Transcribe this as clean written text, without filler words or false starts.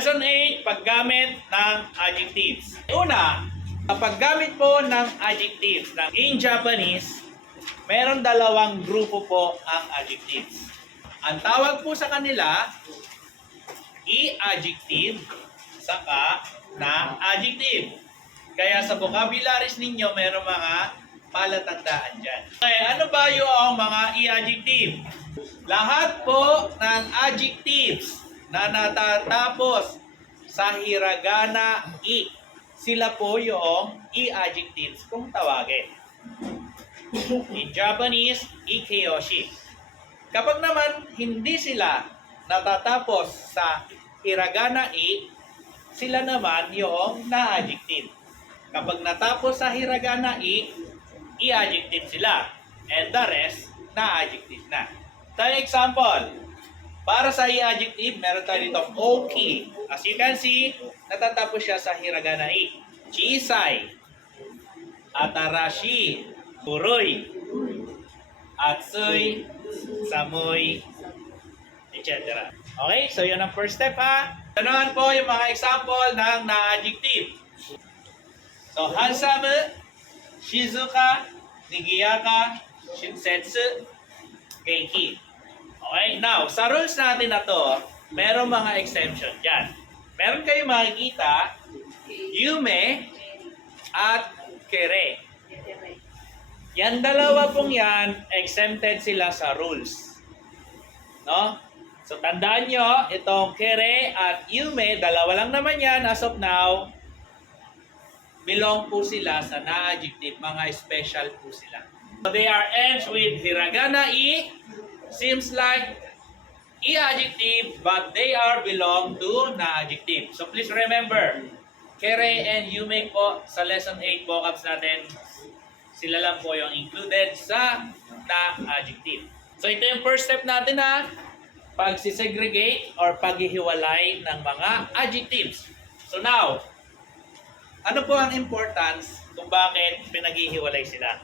Lesson 8, paggamit ng adjectives. Una, sa paggamit po ng adjectives in Japanese, meron dalawang grupo po ang adjectives. Ang tawag po sa kanila, i-adjective, saka na adjective. Kaya sa vocabularies ninyo, meron mga palatandaan dyan. Okay, ano ba yung mga i-adjective? Lahat po ng adjectives na natatapos sa hiragana i, sila po yung i-adjectives kung tawagin. In Japanese, ikeyoshi. Kapag naman hindi sila natatapos sa hiragana i, sila naman yung na-adjective. Kapag natapos sa hiragana i-adjective sila. And the rest, na-adjective na. Tayo example. Para sa i-adjective, meron tayo dito oki. As you can see, natatapos siya sa hiragana i. Chisai, atarashi, kuroy, atsui, samoy, etc. Okay, so yun ang first step ha. Ganoon po yung mga example ng na-adjective. So, handsome, shizuka, nigiyaka, shinsetsu, genki. Okay, now, sa rules natin na to, merong mga exemption dyan. Meron kayo makikita, yume at kere. Yan dalawa pong yan, exempted sila sa rules. No? So, tandaan nyo, itong kere at yume, dalawa lang naman yan as of now, belong po sila sa na-adjective, mga special po sila. So, they are ends with hiragana i, seems like i-adjective, but they are belong to na-adjective. So please remember, kere and yume po sa lesson 8 vocabs natin, sila lang po yung included sa na-adjective. So ito yung first step natin na pagsisegregate or paghihiwalay ng mga adjectives. So now, ano po ang importance kung bakit pinaghihiwalay sila?